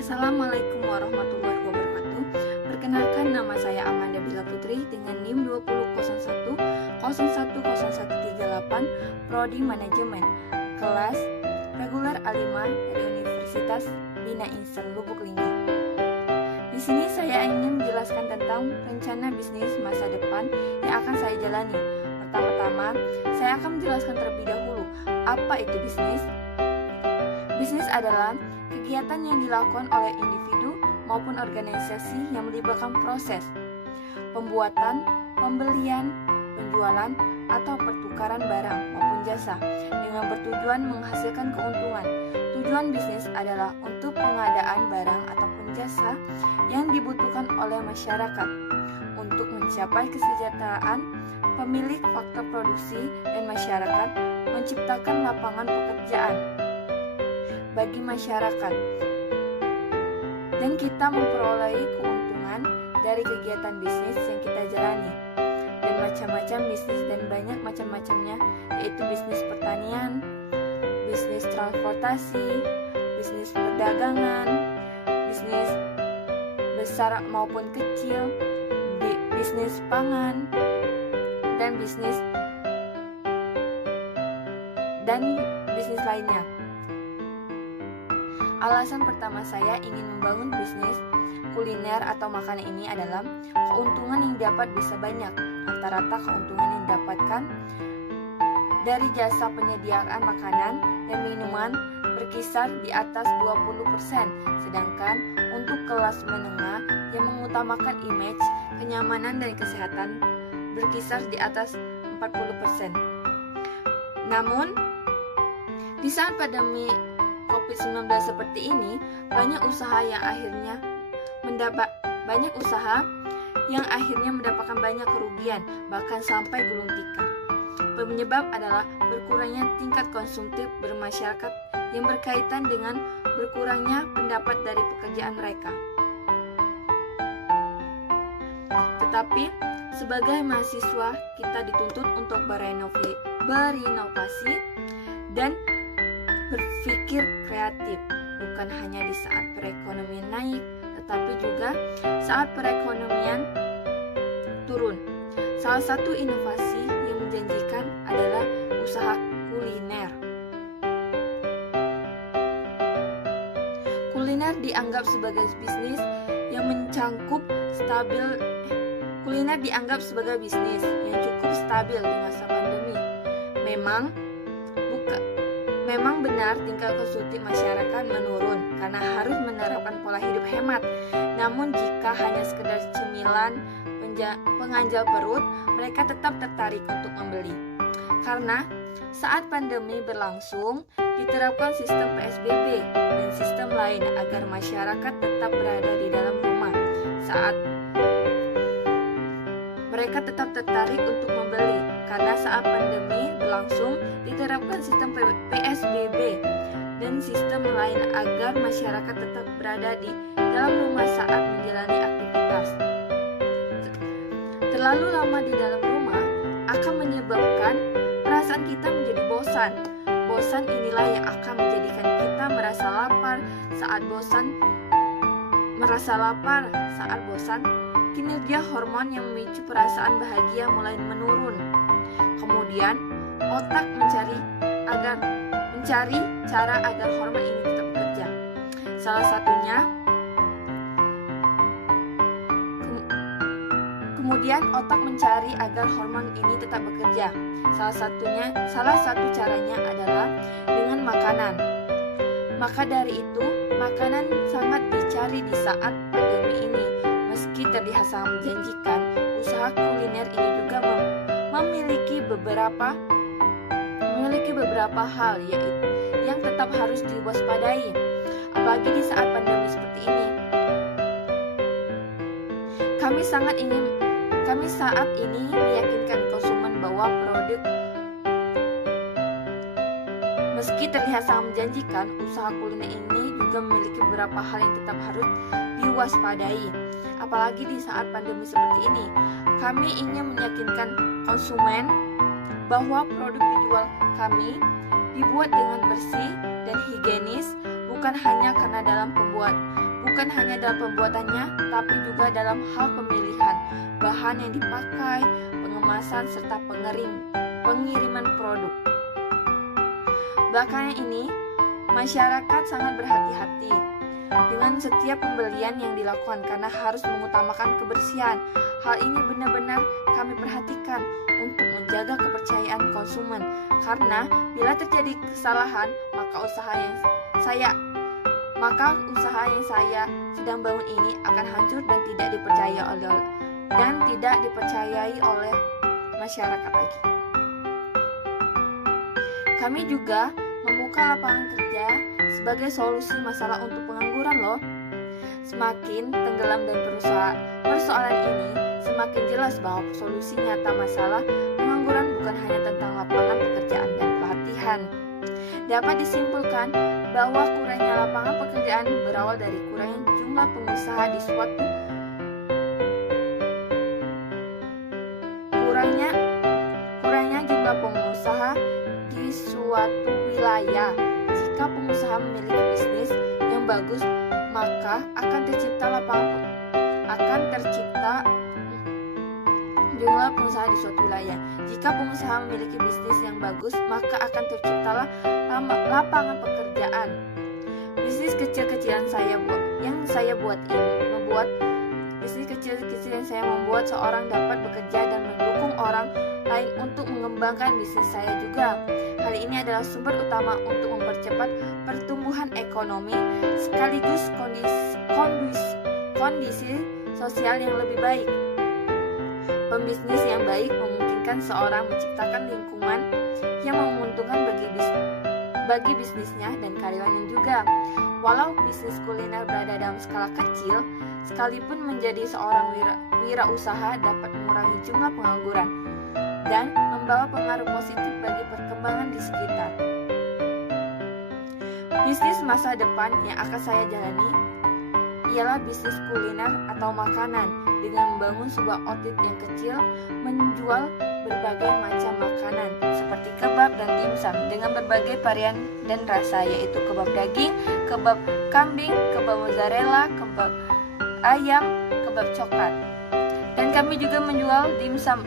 Assalamualaikum warahmatullahi wabarakatuh. Perkenalkan, nama saya Amanda Bila Putri dengan NIM 20.01.01.0138, Prodi Manajemen, kelas reguler A5 dari Universitas Bina Insan Lubuk Linggau. Di sini saya ingin menjelaskan tentang rencana bisnis masa depan yang akan saya jalani. Pertama-tama, saya akan menjelaskan terlebih dahulu apa itu bisnis. Bisnis adalah kegiatan yang dilakukan oleh individu maupun organisasi yang melibatkan proses pembuatan, pembelian, penjualan, atau pertukaran barang maupun jasa dengan bertujuan menghasilkan keuntungan. Tujuan bisnis adalah untuk pengadaan barang ataupun jasa yang dibutuhkan oleh masyarakat untuk mencapai kesejahteraan pemilik, faktor produksi, dan masyarakat, menciptakan lapangan pekerjaan bagi masyarakat, dan kita memperoleh keuntungan dari kegiatan bisnis yang kita jalani. Dan macam-macam bisnis dan banyak macam-macamnya, yaitu bisnis pertanian, bisnis transportasi, bisnis perdagangan, bisnis besar maupun kecil, bisnis pangan, dan bisnis lainnya. Alasan pertama saya ingin membangun bisnis kuliner atau makanan ini adalah keuntungan yang dapat bisa banyak. Rata-rata keuntungan yang didapatkan dari jasa penyediaan makanan dan minuman berkisar di atas 20%, sedangkan untuk kelas menengah yang mengutamakan image, kenyamanan, dan kesehatan berkisar di atas 40%. Namun, di saat pandemi COVID-19 seperti ini, banyak usaha yang akhirnya mendapatkan banyak kerugian, bahkan sampai gulung tikar. Penyebab adalah berkurangnya tingkat konsumtif bermasyarakat yang berkaitan dengan berkurangnya pendapat dari pekerjaan mereka. Tetapi, sebagai mahasiswa, kita dituntut untuk berinovasi dan berpikir kreatif, bukan hanya di saat perekonomian naik, tetapi juga saat perekonomian turun. Salah satu inovasi yang menjanjikan adalah usaha kuliner. Kuliner dianggap sebagai bisnis yang cukup stabil di masa pandemi. Memang benar tingkat konsumtif masyarakat menurun karena harus menerapkan pola hidup hemat. Namun jika hanya sekedar cemilan pengganjal perut, mereka tetap tertarik untuk membeli. Karena saat pandemi berlangsung, diterapkan sistem PSBB dan sistem lain agar masyarakat tetap berada di dalam rumah. Mereka tetap tertarik untuk membeli karena saat pandemi berlangsung diterapkan sistem PSBB dan sistem lain agar masyarakat tetap berada di dalam rumah saat menjalani aktivitas. Terlalu lama di dalam rumah akan menyebabkan perasaan kita menjadi bosan. Bosan inilah yang akan menjadikan kita merasa lapar saat bosan. Kinerja hormon yang memicu perasaan bahagia mulai menurun. Kemudian, otak mencari cara agar hormon ini tetap bekerja. Salah satu caranya adalah dengan makanan. Maka dari itu, makanan sangat dicari di saat pandemi ini. Meski terlihat sangat menjanjikan, usaha kuliner ini juga memiliki beberapa hal yang tetap harus diwaspadai, apalagi di saat pandemi seperti ini. Kami saat ini meyakinkan konsumen bahwa produk, meski terlihat sangat menjanjikan, usaha kuliner ini juga memiliki beberapa hal yang tetap harus diwaspadai, apalagi di saat pandemi seperti ini. Kami ingin meyakinkan konsumen bahwa produk dijual kami dibuat dengan bersih dan higienis, bukan hanya karena dalam bukan hanya dalam pembuatannya, tapi juga dalam hal pemilihan bahan yang dipakai, pengemasan, serta pengiriman produk. Belakangan ini, masyarakat sangat berhati-hati dengan setiap pembelian yang dilakukan karena harus mengutamakan kebersihan. Hal ini benar-benar kami perhatikan untuk menjaga kepercayaan konsumen, karena bila terjadi kesalahan, maka usaha yang saya sedang bangun ini akan hancur dan tidak dipercayai oleh masyarakat lagi. Kami juga membuka lapangan kerja sebagai solusi masalah untuk pengangguran loh. Semakin tenggelam dan persoalan ini, semakin jelas bahwa solusi nyata masalah pengangguran bukan hanya tentang lapangan pekerjaan dan pelatihan. Dapat disimpulkan bahwa kurangnya lapangan pekerjaan berawal dari kurangnya jumlah pengusaha di suatu wilayah. Jika pengusaha memiliki bisnis yang bagus, maka akan tercipta jumlah pengusaha di suatu wilayah. Jika pengusaha memiliki bisnis yang bagus, maka akan terciptalah lapangan pekerjaan. Bisnis kecil-kecilan yang saya membuat seorang dapat bekerja dan mendukung orang lain untuk mengembangkan bisnis saya juga. Hal ini adalah sumber utama untuk mempercepat pertumbuhan ekonomi sekaligus kondisi sosial yang lebih baik. Pembisnis yang baik memungkinkan seorang menciptakan lingkungan yang menguntungkan bagi bisnisnya dan karyawannya juga. Walau bisnis kuliner berada dalam skala kecil, sekalipun menjadi seorang wirausaha dapat mengurangi jumlah pengangguran dan membawa pengaruh positif bagi perkembangan di sekitar. Bisnis masa depan yang akan saya jalani ialah bisnis kuliner atau makanan dengan membangun sebuah outlet yang kecil menjual berbagai macam makanan seperti kebab dan dimsum dengan berbagai varian dan rasa, yaitu kebab daging, kebab kambing, kebab mozzarella, kebab ayam, kebab coklat. Dan kami juga menjual dimsum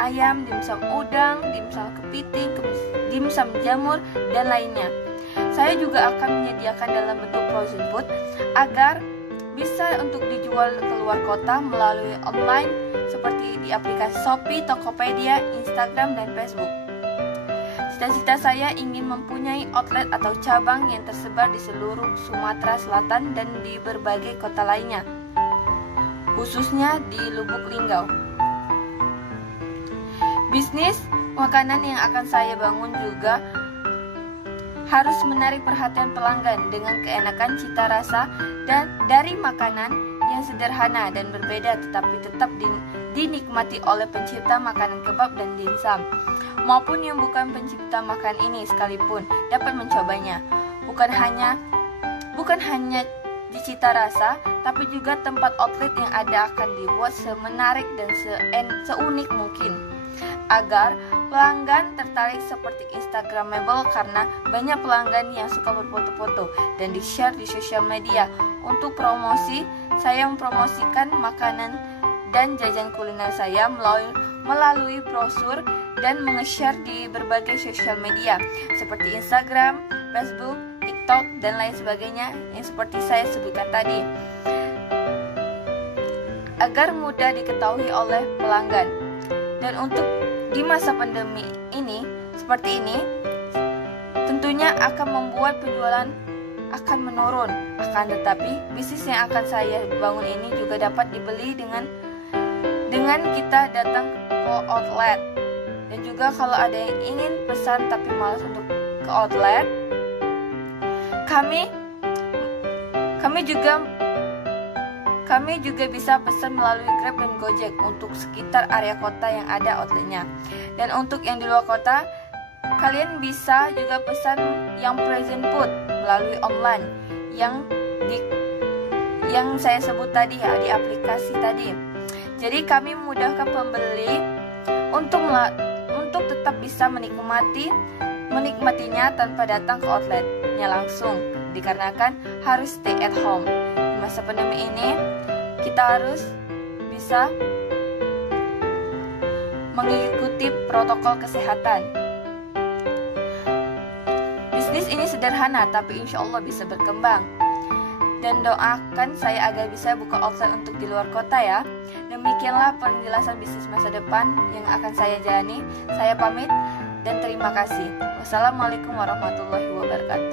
ayam, dimsum udang, dimsum kepiting, dimsum jamur, dan lainnya. Saya juga akan menyediakan dalam bentuk frozen food agar bisa untuk dijual ke luar kota melalui online seperti di aplikasi Shopee, Tokopedia, Instagram, dan Facebook. Cita-cita saya ingin mempunyai outlet atau cabang yang tersebar di seluruh Sumatera Selatan dan di berbagai kota lainnya, khususnya di Lubuk Linggau. Bisnis makanan yang akan saya bangun juga harus menarik perhatian pelanggan dengan keenakan cita rasa dan dari makanan yang sederhana dan berbeda tetapi tetap dinikmati oleh pencipta makanan kebab dan dimsum, maupun yang bukan pencipta makanan ini sekalipun dapat mencobanya. Bukan hanya di cita rasa, tapi juga tempat outlet yang ada akan dibuat semenarik dan seunik mungkin agar pelanggan tertarik seperti Instagramable, karena banyak pelanggan yang suka berfoto-foto dan di-share di sosial media. Untuk promosi, saya mempromosikan makanan dan jajan kuliner saya melalui brosur dan menge-share di berbagai sosial media seperti Instagram, Facebook, TikTok, dan lain sebagainya yang seperti saya sebutkan tadi, agar mudah diketahui oleh pelanggan. Dan untuk di masa pandemi ini seperti ini, tentunya akan membuat penjualan akan menurun. Akan tetapi bisnis yang akan saya bangun ini juga dapat dibeli dengan kita datang ke outlet. Dan juga kalau ada yang ingin pesan tapi malas untuk ke outlet, kami juga bisa pesan melalui Grab dan Gojek untuk sekitar area kota yang ada outletnya. Dan untuk yang di luar kota, kalian bisa juga pesan yang frozen food melalui online yang saya sebut tadi ya, di aplikasi tadi. Jadi kami memudahkan pembeli untuk tetap bisa menikmatinya tanpa datang ke outletnya langsung, dikarenakan harus stay at home di masa pandemi ini kita harus bisa mengikuti protokol kesehatan. Bisnis ini sederhana, tapi insya Allah bisa berkembang. Dan doakan saya agar bisa buka outlet untuk di luar kota ya. Demikianlah penjelasan bisnis masa depan yang akan saya jalani. Saya pamit dan terima kasih. Wassalamualaikum warahmatullahi wabarakatuh.